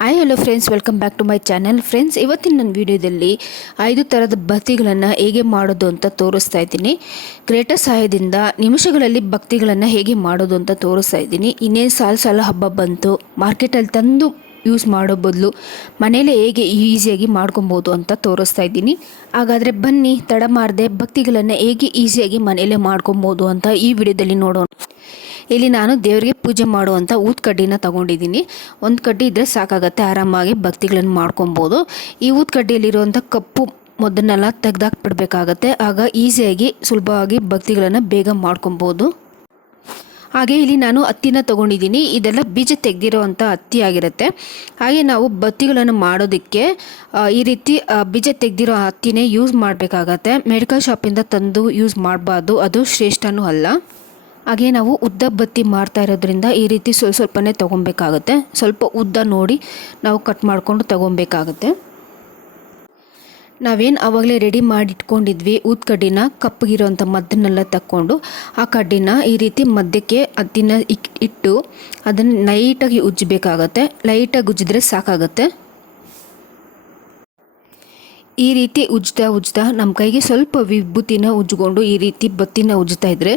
Hi hello friends welcome back to my channel friends ಇವತ್ತಿನ ನನ್ನ ವಿಡಿಯೋದಲ್ಲಿ ಐದು ಥರದ ಭಕ್ತಿಗಳನ್ನು ಹೇಗೆ ಮಾಡೋದು ಅಂತ ತೋರಿಸ್ತಾ ಇದ್ದೀನಿ. ಗ್ರೇಟರ್ ಸಹಾಯದಿಂದ ನಿಮಿಷಗಳಲ್ಲಿ ಭಕ್ತಿಗಳನ್ನು ಹೇಗೆ ಮಾಡೋದು ಅಂತ ತೋರಿಸ್ತಾ ಇದ್ದೀನಿ. ಇನ್ನೇನು ಸಾಲ ಸಾಲ ಹಬ್ಬ ಬಂತು ಮಾರ್ಕೆಟಲ್ಲಿ ತಂದು ಯೂಸ್ ಮಾಡೋ ಬದಲು ಮನೇಲೇ ಹೇಗೆ ಈಸಿಯಾಗಿ ಮಾಡ್ಕೊಬೋದು ಅಂತ ತೋರಿಸ್ತಾ ಇದ್ದೀನಿ. ಹಾಗಾದರೆ ಬನ್ನಿ, ತಡ ಮಾಡದೆ ಭಕ್ತಿಗಳನ್ನು ಹೇಗೆ ಈಸಿಯಾಗಿ ಮನೆಯಲ್ಲೇ ಮಾಡ್ಕೊಬೋದು ಅಂತ ಈ ವಿಡಿಯೋದಲ್ಲಿ ನೋಡೋಣ. ಇಲ್ಲಿ ನಾನು ದೇವರಿಗೆ ಪೂಜೆ ಮಾಡುವಂಥ ಊತ್ ಕಡ್ಡಿನ ತಗೊಂಡಿದ್ದೀನಿ. ಒಂದು ಕಡ್ಡಿ ಇದ್ದರೆ ಸಾಕಾಗತ್ತೆ, ಆರಾಮಾಗಿ ಭಕ್ತಿಗಳನ್ನು ಮಾಡ್ಕೊಬೋದು. ಈ ಊತ್ ಕಡ್ಡಿಯಲ್ಲಿರುವಂಥ ಕಪ್ಪು ಮೊದಲನ್ನೆಲ್ಲ ತೆಗೆದಾಕ್ಬಿಡ್ಬೇಕಾಗತ್ತೆ. ಆಗ ಈಸಿಯಾಗಿ, ಸುಲಭವಾಗಿ ಭಕ್ತಿಗಳನ್ನು ಬೇಗ ಮಾಡ್ಕೊಬೋದು. ಹಾಗೆ ಇಲ್ಲಿ ನಾನು ಹತ್ತಿನ ತೊಗೊಂಡಿದ್ದೀನಿ. ಇದೆಲ್ಲ ಬೀಜ ತೆಗೆದಿರೋವಂಥ ಹತ್ತಿ ಆಗಿರುತ್ತೆ. ಹಾಗೆ ನಾವು ಬತ್ತಿಗಳನ್ನು ಮಾಡೋದಕ್ಕೆ ಈ ರೀತಿ ಬೀಜ ತೆಗೆದಿರೋ ಹತ್ತಿನೇ ಯೂಸ್ ಮಾಡಬೇಕಾಗತ್ತೆ. ಮೆಡಿಕಲ್ ಶಾಪಿಂದ ತಂದು ಯೂಸ್ ಮಾಡಬಾರ್ದು. ಅದು ಶ್ರೇಷ್ಠನೂ ಅಲ್ಲ. ಹಾಗೆ ನಾವು ಉದ್ದ ಬತ್ತಿ ಮಾಡ್ತಾ ಇರೋದ್ರಿಂದ ಈ ರೀತಿ ಸ್ವಲ್ಪ ಸ್ವಲ್ಪನೇ ತೊಗೊಬೇಕಾಗುತ್ತೆ. ಸ್ವಲ್ಪ ಉದ್ದ ನೋಡಿ ನಾವು ಕಟ್ ಮಾಡಿಕೊಂಡು ತೊಗೊಬೇಕಾಗುತ್ತೆ. ನಾವೇನು ಆವಾಗಲೇ ರೆಡಿ ಮಾಡಿ ಇಟ್ಕೊಂಡಿದ್ವಿ ಊದ್ ಕಡ್ಡಿನ ಕಪ್ಪಗಿರೋಂಥ ಮದ್ದನ್ನೆಲ್ಲ ತಕ್ಕೊಂಡು ಆ ಕಡ್ಡಿನ ಈ ರೀತಿ ಮಧ್ಯಕ್ಕೆ ಇಕ್ ಇಟ್ಟು ಅದನ್ನು ನೈಟಾಗಿ ಉಜ್ಜಬೇಕಾಗತ್ತೆ. ಲೈಟಾಗಿ ಉಜ್ಜಿದ್ರೆ ಸಾಕಾಗತ್ತೆ. ಈ ರೀತಿ ಉಜ್ತಾ ಉಜ್ತಾ ನಮ್ಮ ಕೈಗೆ ಸ್ವಲ್ಪ ವಿಭೂತಿನ ಉಜ್ಜಿಕೊಂಡು ಈ ರೀತಿ ಬತ್ತಿನ ಉಜ್ತಾ ಇದ್ದರೆ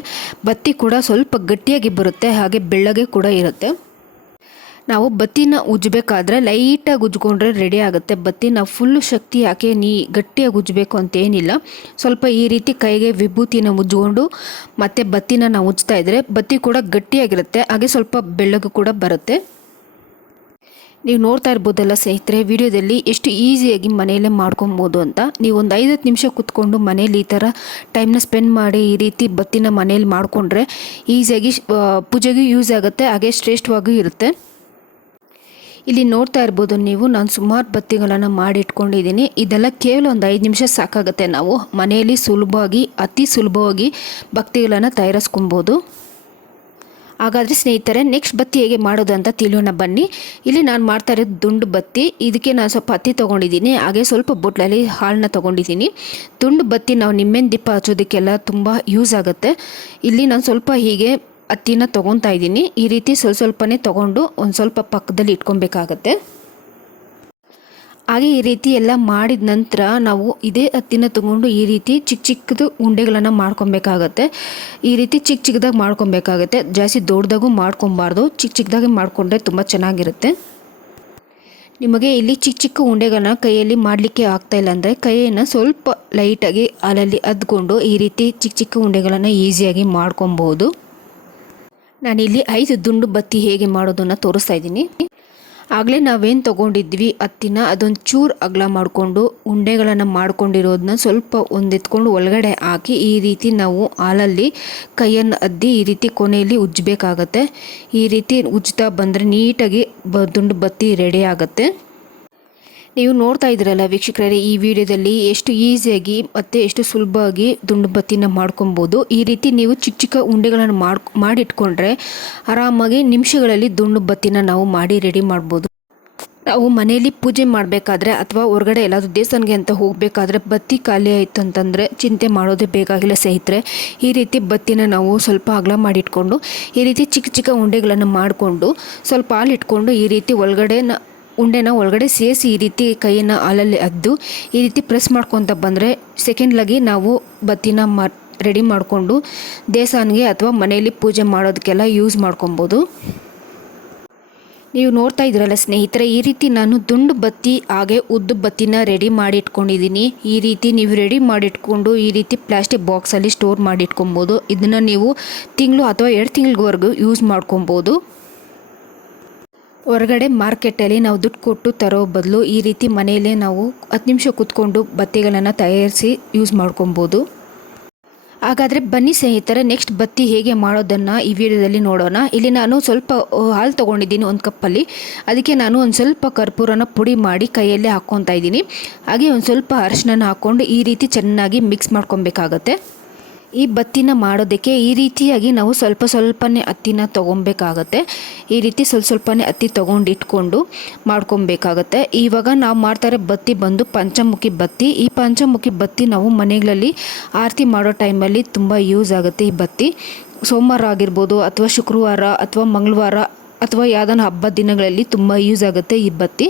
ಬತ್ತಿ ಕೂಡ ಸ್ವಲ್ಪ ಗಟ್ಟಿಯಾಗಿ ಬರುತ್ತೆ, ಹಾಗೆ ಬೆಳ್ಳಗೆ ಕೂಡ ಇರುತ್ತೆ. ನಾವು ಬತ್ತಿನ ಉಜ್ಜಬೇಕಾದ್ರೆ ಲೈಟಾಗಿ ಉಜ್ಕೊಂಡ್ರೆ ರೆಡಿ ಆಗುತ್ತೆ. ಬತ್ತಿನ ಫುಲ್ಲು ಶಕ್ತಿ ಹಾಕಿ ನೀ ಗಟ್ಟಿಯಾಗಿ ಉಜ್ಜಬೇಕು ಅಂತೇನಿಲ್ಲ ಸ್ವಲ್ಪ ಈ ರೀತಿ ಕೈಗೆ ವಿಭೂತಿನ ಉಜ್ಕೊಂಡು ಮತ್ತು ಬತ್ತಿನ ನಾವು ಉಜ್ತಾ ಇದ್ದರೆ ಬತ್ತಿ ಕೂಡ ಗಟ್ಟಿಯಾಗಿರುತ್ತೆ, ಹಾಗೆ ಸ್ವಲ್ಪ ಬೆಳ್ಳಗೆ ಕೂಡ ಬರುತ್ತೆ. ನೀವು ನೋಡ್ತಾ ಇರ್ಬೋದಲ್ಲ ಸ್ನೇಹಿತರೆ, ವಿಡಿಯೋದಲ್ಲಿ ಎಷ್ಟು ಈಸಿಯಾಗಿ ಮನೆಯಲ್ಲೇ ಮಾಡ್ಕೊಬೋದು ಅಂತ. ನೀವು ಒಂದು ಐದತ್ತು ನಿಮಿಷ ಕುತ್ಕೊಂಡು ಮನೇಲಿ ಈ ಥರ ಟೈಮ್ನ ಸ್ಪೆಂಡ್ ಮಾಡಿ ಈ ರೀತಿ ಬತ್ತಿನ ಮನೇಲಿ ಮಾಡಿಕೊಂಡ್ರೆ ಈಸಿಯಾಗಿ ಪೂಜೆಗೂ ಯೂಸ್ ಆಗುತ್ತೆ, ಹಾಗೆ ಶ್ರೇಷ್ಠವಾಗೂ ಇರುತ್ತೆ. ಇಲ್ಲಿ ನೋಡ್ತಾ ಇರ್ಬೋದು ನೀವು, ನಾನು ಸುಮಾರು ಬತ್ತಿಗಳನ್ನು ಮಾಡಿಟ್ಕೊಂಡಿದ್ದೀನಿ. ಇದೆಲ್ಲ ಕೇವಲ ಒಂದು ಐದು ನಿಮಿಷ ಸಾಕಾಗುತ್ತೆ ನಾವು. ಮನೆಯಲ್ಲಿ ಸುಲಭವಾಗಿ, ಅತಿ ಸುಲಭವಾಗಿ ಭಕ್ತಿಗಳನ್ನು ತಯಾರಿಸ್ಕೊಬೋದು. ಹಾಗಾದರೆ ಸ್ನೇಹಿತರೆ ನೆಕ್ಸ್ಟ್ ಬತ್ತಿ ಹೇಗೆ ಮಾಡೋದು ಅಂತ ತಿಳಿಯೋಣ ಬನ್ನಿ. ಇಲ್ಲಿ ನಾನು ಮಾಡ್ತಾ ಇರೋದು ದುಂಡು ಬತ್ತಿ. ಇದಕ್ಕೆ ನಾನು ಸ್ವಲ್ಪ ಹತ್ತಿ ತೊಗೊಂಡಿದ್ದೀನಿ. ಹಾಗೆ ಸ್ವಲ್ಪ ಬೊಟ್ಲಲ್ಲಿ ಹಾಲನ್ನ ತೊಗೊಂಡಿದ್ದೀನಿ. ದುಂಡು ಬತ್ತಿ ನಾವು ನಿಮ್ಮೆನ್ ದೀಪ ಹಚ್ಚೋದಕ್ಕೆಲ್ಲ ತುಂಬ ಯೂಸ್ ಆಗುತ್ತೆ. ಇಲ್ಲಿ ನಾನು ಸ್ವಲ್ಪ ಹೀಗೆ ಹತ್ತಿನ ತೊಗೊತಾ ಇದ್ದೀನಿ. ಈ ರೀತಿ ಸ್ವಲ್ಪ ಸ್ವಲ್ಪನೇ ತೊಗೊಂಡು ಒಂದು ಸ್ವಲ್ಪ ಪಕ್ಕದಲ್ಲಿ ಇಟ್ಕೊಬೇಕಾಗತ್ತೆ. ಹಾಗೆ ಈ ರೀತಿ ಎಲ್ಲ ಮಾಡಿದ ನಂತರ ನಾವು ಇದೇ ಹತ್ತಿನ ತಗೊಂಡು ಈ ರೀತಿ ಚಿಕ್ಕ ಚಿಕ್ಕದು ಉಂಡೆಗಳನ್ನು ಮಾಡ್ಕೊಬೇಕಾಗತ್ತೆ. ಈ ರೀತಿ ಚಿಕ್ಕ ಚಿಕ್ಕದಾಗಿ ಮಾಡ್ಕೊಬೇಕಾಗತ್ತೆ. ಜಾಸ್ತಿ ದೊಡ್ಡದಾಗೂ ಮಾಡ್ಕೊಬಾರ್ದು. ಚಿಕ್ಕ ಚಿಕ್ಕದಾಗಿ ಮಾಡಿಕೊಂಡ್ರೆ ತುಂಬ ಚೆನ್ನಾಗಿರುತ್ತೆ. ನಿಮಗೆ ಇಲ್ಲಿ ಚಿಕ್ಕ ಚಿಕ್ಕ ಉಂಡೆಗಳನ್ನ ಕೈಯಲ್ಲಿ ಮಾಡಲಿಕ್ಕೆ ಆಗ್ತಾ ಇಲ್ಲ ಅಂದರೆ ಕೈಯನ್ನು ಸ್ವಲ್ಪ ಲೈಟಾಗಿ ಅಲ್ಲಲ್ಲಿ ಅದ್ಕೊಂಡು ಈ ರೀತಿ ಚಿಕ್ಕ ಚಿಕ್ಕ ಉಂಡೆಗಳನ್ನು ಈಸಿಯಾಗಿ ಮಾಡ್ಕೊಬೋದು ನಾನಿಲ್ಲಿ ಐದು ದುಂಡು ಬತ್ತಿ ಹೇಗೆ ಮಾಡೋದನ್ನು ತೋರಿಸ್ತಾ ಇದ್ದೀನಿ. ಆಗಲೇ ನಾವೇನು ತೊಗೊಂಡಿದ್ವಿ ಹತ್ತಿನ ಅದೊಂದು ಚೂರು ಅಗಲ ಮಾಡಿಕೊಂಡು ಉಂಡೆಗಳನ್ನು ಮಾಡ್ಕೊಂಡಿರೋದನ್ನ ಸ್ವಲ್ಪ ಒಂದೆತ್ಕೊಂಡು ಒಳಗಡೆ ಹಾಕಿ ಈ ರೀತಿ ನಾವು ಹಾಲಲ್ಲಿ ಕೈಯನ್ನು ಅದ್ದಿ ಈ ರೀತಿ ಕೊನೆಯಲ್ಲಿ ಉಜ್ಜಬೇಕಾಗತ್ತೆ. ಈ ರೀತಿ ಉಜ್ತಾ ಬಂದರೆ ನೀಟಾಗಿ ಬ ದುಂಡು ಬತ್ತಿ ರೆಡಿ ಆಗುತ್ತೆ. ನೀವು ನೋಡ್ತಾ ಇದ್ದೀರಲ್ಲ ವೀಕ್ಷಕರೇ, ಈ ವಿಡಿಯೋದಲ್ಲಿ ಎಷ್ಟು ಈಸಿಯಾಗಿ ಮತ್ತು ಎಷ್ಟು ಸುಲಭವಾಗಿ ದುಂಡು ಬತ್ತಿನ ಮಾಡ್ಕೊಬೋದು. ಈ ರೀತಿ ನೀವು ಚಿಕ್ಕ ಚಿಕ್ಕ ಉಂಡೆಗಳನ್ನು ಮಾಡ್ ಮಾಡಿಟ್ಕೊಂಡ್ರೆ ಆರಾಮಾಗಿ ನಿಮಿಷಗಳಲ್ಲಿ ದುಂಡು ಬತ್ತಿನ ನಾವು ಮಾಡಿ ರೆಡಿ ಮಾಡ್ಬೋದು. ನಾವು ಮನೆಯಲ್ಲಿ ಪೂಜೆ ಮಾಡಬೇಕಾದ್ರೆ ಅಥವಾ ಹೊರಗಡೆ ಎಲ್ಲಾದರೂ ದೇವಸ್ಥಾನಕ್ಕೆ ಅಂತ ಹೋಗಬೇಕಾದ್ರೆ ಬತ್ತಿ ಖಾಲಿ ಆಯಿತು ಅಂತಂದರೆ ಚಿಂತೆ ಮಾಡೋದೇ ಬೇಕಾಗಿಲ್ಲ ಸ್ನೇಹಿತರೆ. ಈ ರೀತಿ ಬತ್ತಿನ ನಾವು ಸ್ವಲ್ಪ ಅಗಲ ಮಾಡಿಟ್ಕೊಂಡು, ಈ ರೀತಿ ಚಿಕ್ಕ ಚಿಕ್ಕ ಉಂಡೆಗಳನ್ನು ಮಾಡಿಕೊಂಡು, ಸ್ವಲ್ಪ ಹಾಲು ಇಟ್ಕೊಂಡು ಈ ರೀತಿ ಒಳಗಡೆ ಉಂಡೆನ ಒಳಗಡೆ ಸೇರಿಸಿ ಈ ರೀತಿ ಕೈಯನ್ನು ಹಾಲಲ್ಲಿ ಅದ್ದು, ಈ ರೀತಿ ಪ್ರೆಸ್ ಮಾಡ್ಕೊತ ಬಂದರೆ ಸೆಕೆಂಡ್ಲಾಗಿ ನಾವು ಬತ್ತಿನ ಮಾ ರೆಡಿ ಮಾಡಿಕೊಂಡು ದೇವಸ್ಥಾನಗೆ ಅಥವಾ ಮನೆಯಲ್ಲಿ ಪೂಜೆ ಮಾಡೋದಕ್ಕೆಲ್ಲ ಯೂಸ್ ಮಾಡ್ಕೊಬೋದು. ನೀವು ನೋಡ್ತಾ ಇದ್ದೀರಲ್ಲ ಸ್ನೇಹಿತರೆ, ಈ ರೀತಿ ನಾನು ದುಂಡು ಬತ್ತಿ, ಹಾಗೆ ಉದ್ದು ಬತ್ತಿನ ರೆಡಿ ಮಾಡಿ ಇಟ್ಕೊಂಡಿದ್ದೀನಿ ಈ ರೀತಿ ನೀವು ರೆಡಿ ಮಾಡಿಟ್ಕೊಂಡು ಈ ರೀತಿ ಪ್ಲಾಸ್ಟಿಕ್ ಬಾಕ್ಸಲ್ಲಿ ಸ್ಟೋರ್ ಮಾಡಿ ಇಟ್ಕೊಬೋದು ಇದನ್ನು ನೀವು ತಿಂಗಳು ಅಥವಾ ಎರಡು ತಿಂಗಳಿವರೆಗೂ ಯೂಸ್ ಮಾಡ್ಕೊಬೋದು. ಹೊರಗಡೆ ಮಾರ್ಕೆಟಲ್ಲಿ ನಾವು ದುಡ್ಡು ಕೊಟ್ಟು ತರೋ ಬದಲು ಈ ರೀತಿ ಮನೆಯಲ್ಲೇ ನಾವು ಹತ್ತು ನಿಮಿಷ ಕೂತ್ಕೊಂಡು ಬತ್ತಿಗಳನ್ನು ತಯಾರಿಸಿ ಯೂಸ್ ಮಾಡ್ಕೊಬೋದು. ಹಾಗಾದರೆ ಬನ್ನಿ ಸ್ನೇಹಿತರೆ ನೆಕ್ಸ್ಟ್ ಬತ್ತಿ ಹೇಗೆ ಮಾಡೋದನ್ನು ಈ ವಿಡಿಯೋದಲ್ಲಿ ನೋಡೋಣ. ಇಲ್ಲಿ ನಾನು ಸ್ವಲ್ಪ ಹಾಲು ತೊಗೊಂಡಿದ್ದೀನಿ ಒಂದು ಕಪ್ಪಲ್ಲಿ. ಅದಕ್ಕೆ ನಾನು ಒಂದು ಸ್ವಲ್ಪ ಕರ್ಪೂರನ ಪುಡಿ ಮಾಡಿ ಕೈಯಲ್ಲೇ ಹಾಕ್ಕೊತಾ ಇದ್ದೀನಿ. ಹಾಗೆ ಒಂದು ಸ್ವಲ್ಪ ಅರಿಶಿನ ಹಾಕ್ಕೊಂಡು ಈ ರೀತಿ ಚೆನ್ನಾಗಿ ಮಿಕ್ಸ್ ಮಾಡ್ಕೊಬೇಕಾಗತ್ತೆ. ಈ ಬತ್ತಿನ ಮಾಡೋದಕ್ಕೆ ಈ ರೀತಿಯಾಗಿ ನಾವು ಸ್ವಲ್ಪ ಸ್ವಲ್ಪನೇ ಹತ್ತಿನ ತೊಗೊಬೇಕಾಗತ್ತೆ ಈ ರೀತಿ ಸ್ವಲ್ಪ ಸ್ವಲ್ಪನೇ ಹತ್ತಿ ತೊಗೊಂಡು ಇಟ್ಕೊಂಡು ಮಾಡ್ಕೊಬೇಕಾಗತ್ತೆ ಇವಾಗ ನಾವು ಮಾಡ್ತಾರೆ ಬತ್ತಿ ಬಂದು ಪಂಚಮುಖಿ ಬತ್ತಿ. ಈ ಪಂಚಮುಖಿ ಬತ್ತಿ ನಾವು ಮನೆಗಳಲ್ಲಿ ಆರತಿ ಮಾಡೋ ಟೈಮಲ್ಲಿ ತುಂಬ ಯೂಸ್ ಆಗುತ್ತೆ ಈ ಬತ್ತಿ. ಸೋಮವಾರ ಆಗಿರ್ಬೋದು ಅಥವಾ ಶುಕ್ರವಾರ ಅಥವಾ ಮಂಗಳವಾರ ಅಥವಾ ಯಾವುದಾನ ಹಬ್ಬದ ದಿನಗಳಲ್ಲಿ ತುಂಬ ಯೂಸ್ ಆಗುತ್ತೆ ಈ ಬತ್ತಿ.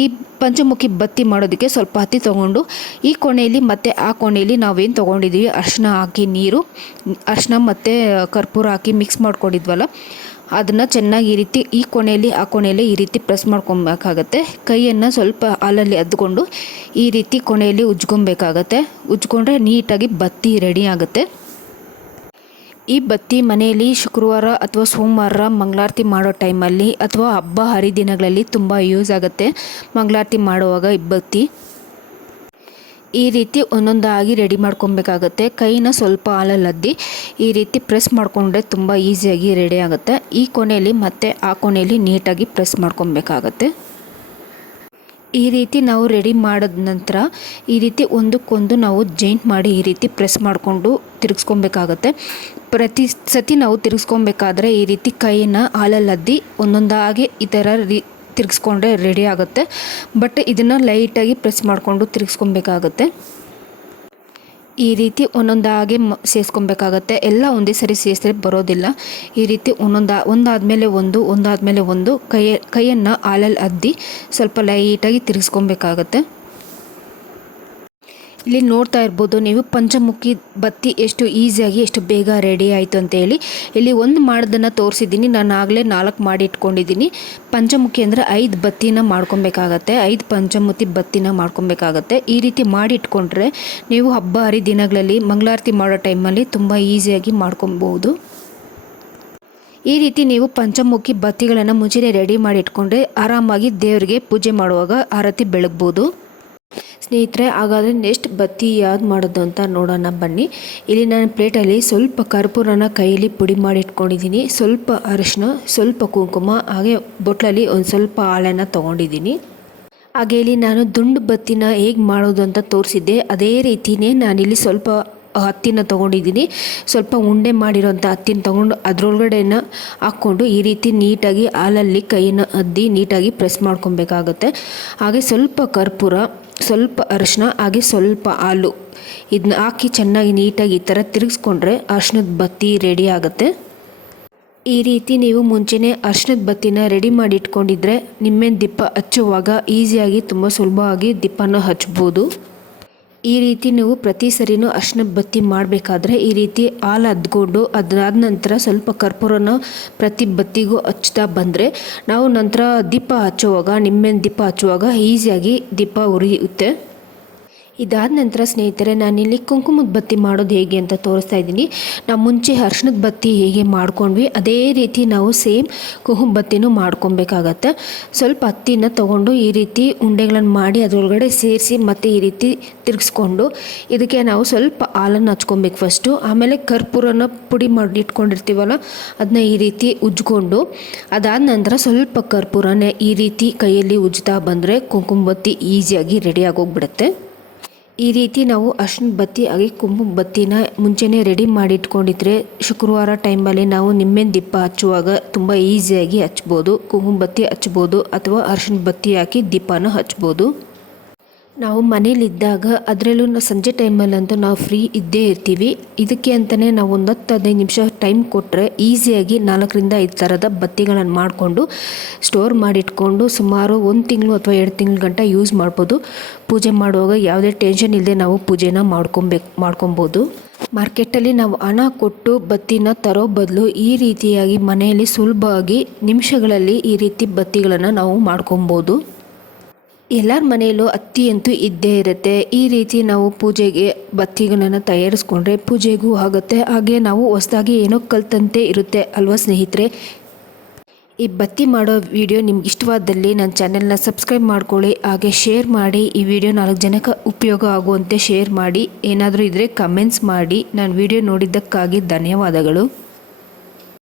ಈ ಪಂಚಮುಖಿ ಬತ್ತಿ ಮಾಡೋದಕ್ಕೆ ಸ್ವಲ್ಪ ಹತ್ತಿ ತೊಗೊಂಡು, ಈ ಕೋಣೆಯಲ್ಲಿ ಮತ್ತು ಆ ಕೊನೆಯಲ್ಲಿ ನಾವೇನು ತೊಗೊಂಡಿದ್ದೀವಿ ಅರ್ಶಿನ ಹಾಕಿ ನೀರು ಅರ್ಶಿನ ಮತ್ತು ಕರ್ಪೂರ ಹಾಕಿ ಮಿಕ್ಸ್ ಮಾಡ್ಕೊಂಡಿದ್ವಲ್ಲ, ಅದನ್ನು ಚೆನ್ನಾಗಿ ಈ ರೀತಿ, ಈ ಕೊನೆಯಲ್ಲಿ ಆ ಕೊನೆಯಲ್ಲಿ ಈ ರೀತಿ ಪ್ರೆಸ್ ಮಾಡ್ಕೊಬೇಕಾಗತ್ತೆ. ಕೈಯನ್ನು ಸ್ವಲ್ಪ ಹಾಲಲ್ಲಿ ಅದ್ಕೊಂಡು ಈ ರೀತಿ ಕೊನೆಯಲ್ಲಿ ಉಜ್ಕೊಬೇಕಾಗತ್ತೆ ಉಜ್ಕೊಂಡ್ರೆ ನೀಟಾಗಿ ಬತ್ತಿ ರೆಡಿ ಆಗುತ್ತೆ. ಈ ಬತ್ತಿ ಮನೆಯಲ್ಲಿ ಶುಕ್ರವಾರ ಅಥವಾ ಸೋಮವಾರ ಮಂಗಳಾರತಿ ಮಾಡೋ ಟೈಮಲ್ಲಿ ಅಥವಾ ಹಬ್ಬ ಹರಿದಿನಗಳಲ್ಲಿ ತುಂಬ ಯೂಸ್ ಆಗುತ್ತೆ ಮಂಗಳಾರತಿ ಮಾಡುವಾಗ ಈ ಬತ್ತಿ. ಈ ರೀತಿ ಒಂದೊಂದಾಗಿ ರೆಡಿ ಮಾಡ್ಕೊಬೇಕಾಗತ್ತೆ. ಕೈನ ಸ್ವಲ್ಪ ಹಾಲಲ್ಲದ್ದಿ ಈ ರೀತಿ ಪ್ರೆಸ್ ಮಾಡಿಕೊಂಡ್ರೆ ತುಂಬ ಈಸಿಯಾಗಿ ರೆಡಿ ಆಗುತ್ತೆ. ಈ ಕೊನೆಯಲ್ಲಿ ಮತ್ತು ಆ ಕೊನೆಯಲ್ಲಿ ನೀಟಾಗಿ ಪ್ರೆಸ್ ಮಾಡ್ಕೊಬೇಕಾಗತ್ತೆ. ಈ ರೀತಿ ನಾವು ರೆಡಿ ಮಾಡಿದ ನಂತರ ಈ ರೀತಿ ಒಂದಕ್ಕೊಂದು ನಾವು ಜೈಂಟ್ ಮಾಡಿ ಈ ರೀತಿ ಪ್ರೆಸ್ ಮಾಡಿಕೊಂಡು ತಿರುಗಿಸ್ಕೊಬೇಕಾಗತ್ತೆ. ಪ್ರತಿ ಸತಿ ನಾವು ತಿರುಗಿಸ್ಕೊಬೇಕಾದ್ರೆ ಈ ರೀತಿ ಕೈನ ಹಾಲಲ್ಲದ್ದಿ ಒಂದೊಂದಾಗಿ ಈ ಥರ ರೀ ತಿರುಗಿಸ್ಕೊಂಡ್ರೆ ರೆಡಿ ಆಗುತ್ತೆ. ಬಟ್ ಇದನ್ನು ಲೈಟಾಗಿ ಪ್ರೆಸ್ ಮಾಡಿಕೊಂಡು ತಿರುಗಿಸ್ಕೊಬೇಕಾಗತ್ತೆ. ಈ ರೀತಿ ಒಂದೊಂದಾಗಿ ಸೇರಿಸ್ಕೊಬೇಕಾಗತ್ತೆ. ಎಲ್ಲ ಒಂದೇ ಸರಿ ಸೇರಿಸಿದ್ರೆ ಬರೋದಿಲ್ಲ. ಈ ರೀತಿ ಒಂದೊಂದು, ಒಂದಾದಮೇಲೆ ಒಂದು ಒಂದಾದಮೇಲೆ ಒಂದು ಕೈ ಕೈಯನ್ನು ಹಾಲಲ್ಲಿ ಅದ್ದಿ ಸ್ವಲ್ಪ ಲೈಟಾಗಿ ತಿರುಗಿಸ್ಕೊಬೇಕಾಗತ್ತೆ. ಇಲ್ಲಿ ನೋಡ್ತಾ ಇರ್ಬೋದು, ನೀವು ಪಂಚಮುಖಿ ಬತ್ತಿ ಎಷ್ಟು ಈಸಿಯಾಗಿ ಎಷ್ಟು ಬೇಗ ರೆಡಿ ಆಯಿತು ಅಂತ ಹೇಳಿ. ಇಲ್ಲಿ ಒಂದು ಮಾಡೋದನ್ನು ತೋರಿಸಿದ್ದೀನಿ. ನಾನು ಆಗಲೇ ನಾಲ್ಕು ಮಾಡಿ ಇಟ್ಕೊಂಡಿದ್ದೀನಿ. ಪಂಚಮುಖಿ ಅಂದರೆ ಐದು ಬತ್ತಿನ ಮಾಡ್ಕೊಬೇಕಾಗತ್ತೆ. ಐದು ಪಂಚಮುಖಿ ಬತ್ತಿನ ಮಾಡ್ಕೊಬೇಕಾಗತ್ತೆ. ಈ ರೀತಿ ಮಾಡಿ ಇಟ್ಕೊಂಡ್ರೆ ನೀವು ಹಬ್ಬ ಹರಿದಿನಗಳಲ್ಲಿ ಮಂಗಳಾರತಿ ಮಾಡೋ ಟೈಮಲ್ಲಿ ತುಂಬ ಈಸಿಯಾಗಿ ಮಾಡ್ಕೊಬೋದು ಈ ರೀತಿ ನೀವು ಪಂಚಮುಖಿ ಬತ್ತಿಗಳನ್ನು ಮುಂಚೆನೇ ರೆಡಿ ಮಾಡಿ ಇಟ್ಕೊಂಡ್ರೆ ಆರಾಮಾಗಿ ದೇವರಿಗೆ ಪೂಜೆ ಮಾಡುವಾಗ ಆರತಿ ಬೆಳಗ್ಬೋದು. ಸ್ನೇಹಿತರೆ, ಹಾಗಾದರೆ ನೆಕ್ಸ್ಟ್ ಬತ್ತಿ ಯಾವ್ದು ಮಾಡೋದು ಅಂತ ನೋಡೋಣ ಬನ್ನಿ. ಇಲ್ಲಿ ನಾನು ಪ್ಲೇಟಲ್ಲಿ ಸ್ವಲ್ಪ ಕರ್ಪೂರನ ಕೈಯಲ್ಲಿ ಪುಡಿ ಮಾಡಿ ಇಟ್ಕೊಂಡಿದ್ದೀನಿ. ಸ್ವಲ್ಪ ಅರಿಶಿನ, ಸ್ವಲ್ಪ ಕುಂಕುಮ, ಹಾಗೆ ಬೊಟ್ಲಲ್ಲಿ ಒಂದು ಸ್ವಲ್ಪ ಹಾಲನ್ನು ತೊಗೊಂಡಿದ್ದೀನಿ. ಹಾಗೆ ಇಲ್ಲಿ ನಾನು ದುಂಡು ಬತ್ತಿನ ಹೇಗೆ ಮಾಡೋದು ಅಂತ ತೋರಿಸಿದ್ದೆ. ಅದೇ ರೀತಿಯೇ ನಾನಿಲ್ಲಿ ಸ್ವಲ್ಪ ಹತ್ತಿನ ತೊಗೊಂಡಿದ್ದೀನಿ. ಸ್ವಲ್ಪ ಉಂಡೆ ಮಾಡಿರೋಂಥ ಹತ್ತಿನ ತೊಗೊಂಡು ಅದರೊಳಗಡೆನ ಹಾಕ್ಕೊಂಡು ಈ ರೀತಿ ನೀಟಾಗಿ ಹಾಲಲ್ಲಿ ಕೈನ ಅದ್ದಿ ನೀಟಾಗಿ ಪ್ರೆಸ್ ಮಾಡ್ಕೊಬೇಕಾಗತ್ತೆ. ಹಾಗೆ ಸ್ವಲ್ಪ ಕರ್ಪೂರ ಸ್ವಲ್ಪ ಅರಿಶಿನ, ಹಾಗೆ ಸ್ವಲ್ಪ ಹಾಲು. ಇದನ್ನ ಹಾಕಿ ಚೆನ್ನಾಗಿ ನೀಟಾಗಿ ಈ ಥರ ತಿರುಗಿಸ್ಕೊಂಡ್ರೆ ಅರ್ಶಿನದ ಬತ್ತಿ ರೆಡಿ ಆಗುತ್ತೆ. ಈ ರೀತಿ ನೀವು ಮುಂಚೆನೇ ಅರ್ಶಿನದ ಬತ್ತಿನ ರೆಡಿ ಮಾಡಿ ಇಟ್ಕೊಂಡಿದ್ರೆ ನಿಮ್ಮೇನು ದಿಪ್ಪ ಹಚ್ಚುವಾಗ ಈಸಿಯಾಗಿ ತುಂಬ ಸುಲಭವಾಗಿ ದಿಪ್ಪನ ಹಚ್ಬೋದು. ಈ ರೀತಿ ನೀವು ಪ್ರತಿ ಸರಿನೂ ಅರ್ಶಿನದ ಬತ್ತಿ ಮಾಡಬೇಕಾದ್ರೆ ಈ ರೀತಿ ಹಾಲು ಅದ್ಕೊಂಡು ಅದಾದ ನಂತರ ಸ್ವಲ್ಪ ಕರ್ಪೂರನ ಪ್ರತಿ ಬತ್ತಿಗೂ ಹಚ್ತಾ ಬಂದರೆ ನಾವು ನಂತರ ದೀಪ ಹಚ್ಚುವಾಗ ನಿಮ್ಮೆನ ದೀಪ ಹಚ್ಚುವಾಗ ಈಸಿಯಾಗಿ ದೀಪ ಉರಿಯುತ್ತೆ. ಇದಾದ ನಂತರ ಸ್ನೇಹಿತರೆ ನಾನಿಲ್ಲಿ ಕುಂಕುಮದ ಬತ್ತಿ ಮಾಡೋದು ಹೇಗೆ ಅಂತ ತೋರಿಸ್ತಾ ಇದ್ದೀನಿ. ನಾವು ಮುಂಚೆ ಅರ್ಶಿನದ ಬತ್ತಿ ಹೇಗೆ ಮಾಡ್ಕೊಂಡ್ವಿ, ಅದೇ ರೀತಿ ನಾವು ಸೇಮ್ ಕುಂಕುಮ ಬತ್ತಿನೂ ಮಾಡ್ಕೊಬೇಕಾಗತ್ತೆ. ಸ್ವಲ್ಪ ಹತ್ತಿನ ತೊಗೊಂಡು ಈ ರೀತಿ ಉಂಡೆಗಳನ್ನು ಮಾಡಿ ಅದರೊಳಗಡೆ ಸೇರಿಸಿ ಮತ್ತು ಈ ರೀತಿ ತಿರುಗಿಸ್ಕೊಂಡು ಇದಕ್ಕೆ ನಾವು ಸ್ವಲ್ಪ ಹಾಲನ್ನು ಹಚ್ಕೊಬೇಕು ಫಸ್ಟು. ಆಮೇಲೆ ಕರ್ಪೂರನ ಪುಡಿ ಮಾಡಿ ಇಟ್ಕೊಂಡಿರ್ತೀವಲ್ಲ ಅದನ್ನ ಈ ರೀತಿ ಉಜ್ಕೊಂಡು ಅದಾದ ನಂತರ ಸ್ವಲ್ಪ ಕರ್ಪೂರನೇ ಈ ರೀತಿ ಕೈಯಲ್ಲಿ ಉಜ್ತಾ ಬಂದರೆ ಕುಂಕುಮ ಬತ್ತಿ ಈಸಿಯಾಗಿ ರೆಡಿಯಾಗಿ ಆಗೋಗ್ಬಿಡುತ್ತೆ. ಈ ರೀತಿ ನಾವು ಅರ್ಶಿನ ಬತ್ತಿ ಹಾಗೆ ಕುಂಕುಮ ಬತ್ತಿನ ಮುಂಚೆನೇ ರೆಡಿ ಮಾಡಿ ಇಟ್ಕೊಂಡಿದ್ರೆ ಶುಕ್ರವಾರ ಟೈಮಲ್ಲಿ ನಾವು ನಿಮ್ಮೆ ದೀಪ ಹಚ್ಚುವಾಗ ತುಂಬ ಈಸಿಯಾಗಿ ಹಚ್ಬೋದು. ಕುಂಕುಮ ಬತ್ತಿ ಹಚ್ಬೋದು ಅಥವಾ ಅರ್ಶಿನ ಬತ್ತಿ ಹಾಕಿ ದೀಪನ ಹಚ್ಬೋದು. ನಾವು ಮನೇಲಿದ್ದಾಗ ಅದರಲ್ಲೂ ನಾವು ಸಂಜೆ ಟೈಮಲ್ಲಂತೂ ನಾವು ಫ್ರೀ ಇದ್ದೇ ಇರ್ತೀವಿ. ಇದಕ್ಕೆ ಅಂತಲೇ ನಾವು ಒಂದು ಹತ್ತು ಹದಿನೈದು ನಿಮಿಷ ಟೈಮ್ ಕೊಟ್ಟರೆ ಈಸಿಯಾಗಿ ನಾಲ್ಕರಿಂದ ಐದು ಥರದ ಬತ್ತಿಗಳನ್ನು ಮಾಡಿಕೊಂಡು ಸ್ಟೋರ್ ಮಾಡಿಟ್ಕೊಂಡು ಸುಮಾರು ಒಂದು ತಿಂಗಳು ಅಥವಾ ಎರಡು ತಿಂಗಳು ಗಂಟ ಯೂಸ್ ಮಾಡ್ಬೋದು. ಪೂಜೆ ಮಾಡುವಾಗ ಯಾವುದೇ ಟೆನ್ಷನ್ ಇಲ್ಲದೆ ನಾವು ಪೂಜೆನ ಮಾಡ್ಕೊಬೇಕು ಮಾಡ್ಕೊಬೋದು. ಮಾರ್ಕೆಟಲ್ಲಿ ನಾವು ಹಣ ಕೊಟ್ಟು ಬತ್ತಿನ ತರೋ ಬದಲು ಈ ರೀತಿಯಾಗಿ ಮನೆಯಲ್ಲಿ ಸುಲಭವಾಗಿ ನಿಮಿಷಗಳಲ್ಲಿ ಈ ರೀತಿ ಬತ್ತಿಗಳನ್ನು ನಾವು ಮಾಡ್ಕೊಬೋದು. ಎಲ್ಲರ ಮನೆಯಲ್ಲೂ ಅತ್ತಿ ಅಂತೂ ಇದ್ದೇ ಇರುತ್ತೆ. ಈ ರೀತಿ ನಾವು ಪೂಜೆಗೆ ಬತ್ತಿಗಳನ್ನು ತಯಾರಿಸ್ಕೊಂಡ್ರೆ ಪೂಜೆಗೂ ಆಗುತ್ತೆ. ಹಾಗೆ ನಾವು ಹೊಸದಾಗಿ ಏನೋ ಕಲ್ತಂತೆ ಇರುತ್ತೆ ಅಲ್ವಾ ಸ್ನೇಹಿತರೆ? ಈ ಬತ್ತಿ ಮಾಡೋ ವಿಡಿಯೋ ನಿಮ್ಗೆ ಇಷ್ಟವಾದಲ್ಲಿ ನನ್ನ ಚಾನೆಲ್ನ ಸಬ್ಸ್ಕ್ರೈಬ್ ಮಾಡ್ಕೊಳ್ಳಿ, ಹಾಗೆ ಶೇರ್ ಮಾಡಿ. ಈ ವಿಡಿಯೋ ನಾಲ್ಕು ಜನಕ್ಕೆ ಉಪಯೋಗ ಆಗುವಂತೆ ಶೇರ್ ಮಾಡಿ. ಏನಾದರೂ ಇದ್ದರೆ ಕಮೆಂಟ್ಸ್ ಮಾಡಿ. ನಾನು ವಿಡಿಯೋ ನೋಡಿದ್ದಕ್ಕಾಗಿ ಧನ್ಯವಾದಗಳು.